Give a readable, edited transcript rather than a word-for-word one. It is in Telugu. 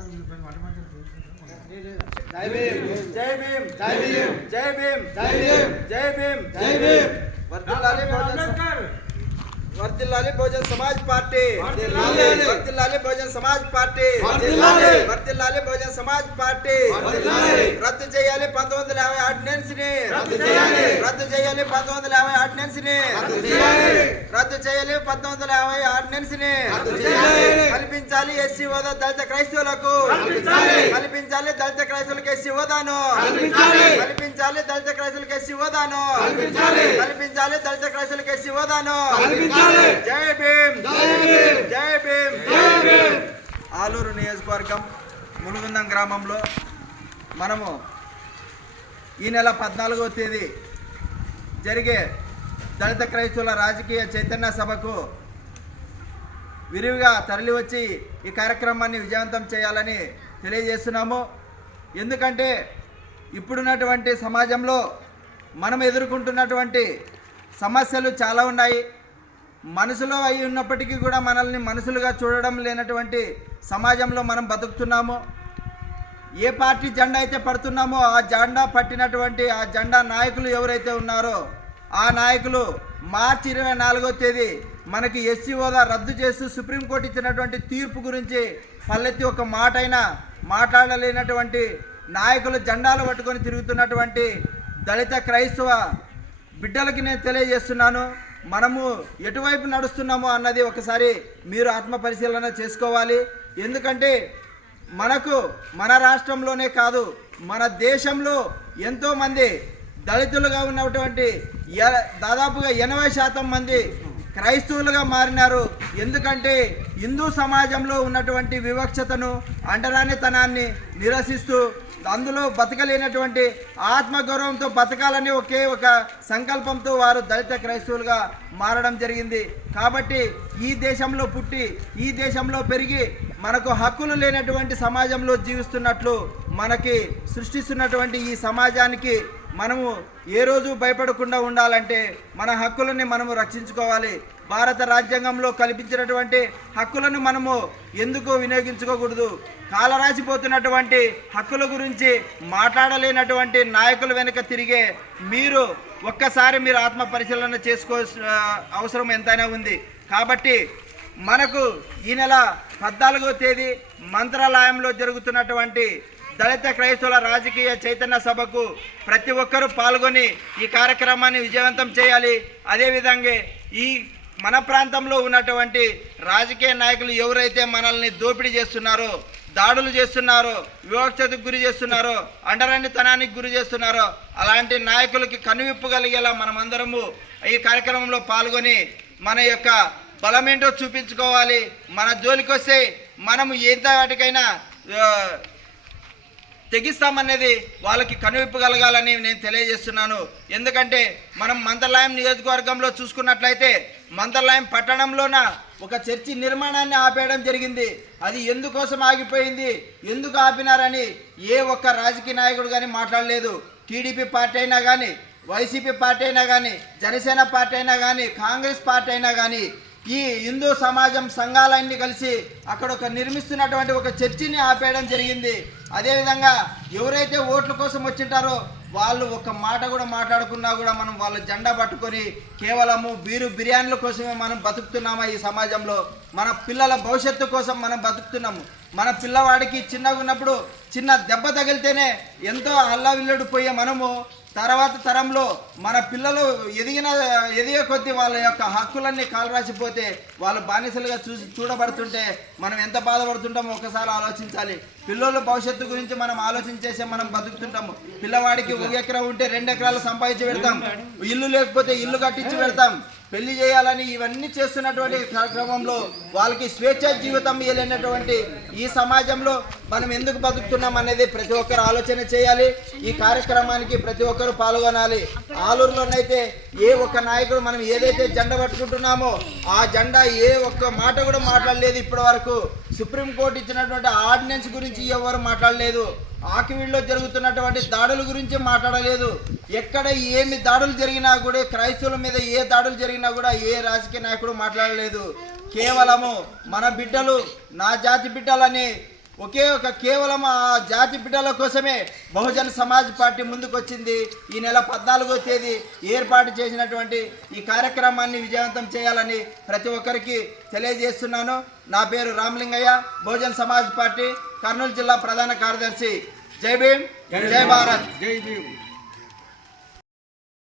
జై భీమ్ జై భీమ్ జై భీమ్ జై భీమ్ జై భీమ్ జై భీమ్ జై భీమ్ వర్ధిల్లాలి బహుజన్ సమాజ్ పార్టీ వర్ధిల్లాలి బహుజన్ సమాజ్ పార్టీ వర్ధిల్లాలి బహుజన్ సమాజ్ పార్టీ రద్దు చేయాలి 1950 ఆర్డినెన్స్ ని రద్దు చేయాలి 1950 ఆర్డినెన్స్ ని రద్దు చేయాలి 1950 ఆర్డినెన్స్ ని కల్పించాలి ఎస్సీ హోదా దళిత క్రైస్తవులకు కల్పించాలి దళిత క్రైస్తవులకు ఎస్సీ హోదాను కల్పించాలి దళిత క్రైస్తవులకు ఎస్సీ హోదాను కల్పించాలి దళిత క్రైస్తవులకు ఎస్సీ హోదాను జై భీమ్ జై భీమ్ ఆలూరు నియోజకవర్గం ములుగుందం గ్రామంలో మనము ఈ నెల 14వ తేదీ జరిగే దళిత క్రైస్తవుల రాజకీయ చైతన్య సభకు విరివిగా తరలివచ్చి ఈ కార్యక్రమాన్ని విజయవంతం చేయాలని తెలియజేస్తున్నాము. ఎందుకంటే ఇప్పుడున్నటువంటి సమాజంలో మనం ఎదుర్కొంటున్నటువంటి సమస్యలు చాలా ఉన్నాయి. మనసులో అయి ఉన్నప్పటికీ కూడా మనల్ని మనుషులుగా చూడడం లేనటువంటి సమాజంలో మనం బతుకుతున్నాము. ఏ పార్టీ జెండా అయితే పడుతున్నామో ఆ జెండా పట్టినటువంటి ఆ జెండా నాయకులు ఎవరైతే ఉన్నారో ఆ నాయకులు మార్చి 24వ తేదీ మనకి ఎస్సీ హోదా రద్దు చేస్తూ సుప్రీంకోర్టు ఇచ్చినటువంటి తీర్పు గురించి పల్లెత్తి ఒక మాట అయినా మాట్లాడలేనటువంటి నాయకులు జెండాలు పట్టుకొని తిరుగుతున్నటువంటి దళిత క్రైస్తవ బిడ్డలకి నేను తెలియజేస్తున్నాను, మనము ఎటువైపు నడుస్తున్నామో అన్నది ఒకసారి మీరు ఆత్మ పరిశీలన చేసుకోవాలి. ఎందుకంటే మనకు మన రాష్ట్రంలోనే కాదు మన దేశంలో ఎంతోమంది దళితులుగా ఉన్నటువంటి దాదాపుగా 80% మంది క్రైస్తవులుగా మారినారు. ఎందుకంటే హిందూ సమాజంలో ఉన్నటువంటి వివక్షతను అంటరానితనాన్ని నిరసిస్తూ అందులో బతకలేనటువంటి ఆత్మగౌరవంతో బతకాలని ఒకే ఒక సంకల్పంతో వారు దళిత క్రైస్తవులుగా మారడం జరిగింది. కాబట్టి ఈ దేశంలో పుట్టి ఈ దేశంలో పెరిగి మనకు హక్కులు లేనటువంటి సమాజంలో జీవిస్తున్నట్లు మనకి సృష్టిస్తున్నటువంటి ఈ సమాజానికి మనము ఏ రోజు భయపడకుండా ఉండాలంటే మన హక్కులని మనము రక్షించుకోవాలి. భారత రాజ్యాంగంలో కల్పించినటువంటి హక్కులను మనము ఎందుకు వినియోగించుకోకూడదు? కాలరాసిపోతున్నటువంటి హక్కుల గురించి మాట్లాడలేనటువంటి నాయకుల వెనుక తిరిగే మీరు ఒక్కసారి మీరు ఆత్మ పరిశీలన చేసుకోవాల్సిన అవసరం ఎంతైనా ఉంది. కాబట్టి మనకు ఈ నెల 14వ తేదీ మంత్రాలయంలో జరుగుతున్నటువంటి దళిత క్రైస్తవుల రాజకీయ చైతన్య సభకు ప్రతి ఒక్కరూ పాల్గొని ఈ కార్యక్రమాన్ని విజయవంతం చేయాలి. అదేవిధంగా ఈ మన ప్రాంతంలో ఉన్నటువంటి రాజకీయ నాయకులు ఎవరైతే మనల్ని దోపిడీ చేస్తున్నారో, దాడులు చేస్తున్నారో, వివక్షతకు గురి చేస్తున్నారో, అండరానితనానికి గురి చేస్తున్నారో అలాంటి నాయకులకి కనువిప్పు కలిగేలా మనమందరము ఈ కార్యక్రమంలో పాల్గొని మన యొక్క బలమేంటో చూపించుకోవాలి. మన జోలికి వస్తే మనము ఎంత వాటికైనా తెగిస్తామనేది వాళ్ళకి కనువిప్పు కలగాలని నేను తెలియజేస్తున్నాను. ఎందుకంటే మనం మంత్రాలయం నియోజకవర్గంలో చూసుకున్నట్లయితే మంత్రాలయం పట్టణంలోన ఒక చర్చి నిర్మాణాన్ని ఆపేయడం జరిగింది. అది ఎందుకోసం ఆగిపోయింది, ఎందుకు ఆపినారని ఏ ఒక్క రాజకీయ నాయకుడు కానీ మాట్లాడలేదు. టీడీపీ పార్టీ అయినా కానీ, వైసీపీ పార్టీ అయినా కానీ, జనసేన పార్టీ అయినా కానీ, కాంగ్రెస్ పార్టీ అయినా కానీ ఈ హిందూ సమాజం సంఘాలన్నీ కలిసి అక్కడ ఒక నిర్మిస్తున్నటువంటి ఒక చర్చిని ఆపేయడం జరిగింది. అదేవిధంగా ఎవరైతే ఓట్ల కోసం వచ్చింటారో వాళ్ళు ఒక మాట కూడా మాట్లాడుకున్నా కూడా మనం వాళ్ళ జెండా పట్టుకొని కేవలము బిర్యానీల కోసమే మనం బతుకుతున్నామా? ఈ సమాజంలో మన పిల్లల భవిష్యత్తు కోసం మనం బతుకుతున్నాము. మన పిల్లవాడికి చిన్నగా ఉన్నప్పుడు చిన్న దెబ్బ తగిలితేనే ఎంతో అల్లావిల్లుడు పోయే మనము తర్వాత తరంలో మన పిల్లలు ఎదిగే కొద్దీ వాళ్ళ యొక్క హక్కులన్నీ కాలరాసిపోతే వాళ్ళు బానిసలుగా చూడబడుతుంటే మనం ఎంత బాధపడుతుంటామో ఒకసారి ఆలోచించాలి. పిల్లల భవిష్యత్తు గురించి మనం ఆలోచించేసే మనం బతుకుతుంటాము. పిల్లవాడికి 1 ఎకరా ఉంటే 2 ఎకరాలు సంపాదించి పెడతాం, ఇల్లు లేకపోతే ఇల్లు కట్టించి పెడతాం, పెళ్లి చేయాలని ఇవన్నీ చేస్తున్నటువంటి కార్యక్రమంలో వాళ్ళకి స్వేచ్ఛ జీవితం ఇవ్వలేనటువంటి ఈ సమాజంలో మనం ఎందుకు బతుకుతున్నాం అనేది ప్రతి ఒక్కరు ఆలోచన చేయాలి. ఈ కార్యక్రమానికి ప్రతి ఒక్కరు పాల్గొనాలి. ఆలూరులోనైతే ఏ ఒక్క నాయకుడు మనం ఏదైతే జెండా పట్టుకుంటున్నామో ఆ జెండా ఏ ఒక్క మాట కూడా మాట్లాడలేదు. ఇప్పటి వరకు సుప్రీంకోర్టు ఇచ్చినటువంటి ఆర్డినెన్స్ గురించి ఎవరు మాట్లాడలేదు. ఆకివీడులో జరుగుతున్నటువంటి దాడుల గురించి మాట్లాడలేదు. ఎక్కడ ఏమి దాడులు జరిగినా కూడా, క్రైస్తవుల మీద ఏ దాడులు జరిగినా కూడా ఏ రాజకీయ నాయకుడు మాట్లాడలేదు. కేవలము మన బిడ్డలు, నా జాతి బిడ్డలని ఒకే ఒక కేవలం ఆ జాతి బిడ్డల కోసమే బహుజన్ సమాజ్ పార్టీ ముందుకు వచ్చింది. ఈ నెల 14వ తేదీ ఏర్పాటు చేసినటువంటి ఈ కార్యక్రమాన్ని విజయవంతం చేయాలని ప్రతి ఒక్కరికి తెలియజేస్తున్నాను. నా పేరు రామలింగయ్య, బహుజన్ సమాజ్ పార్టీ కర్నూలు జిల్లా ప్రధాన కార్యదర్శి. జై భీమ్, జై భారత్. జై భీమ్.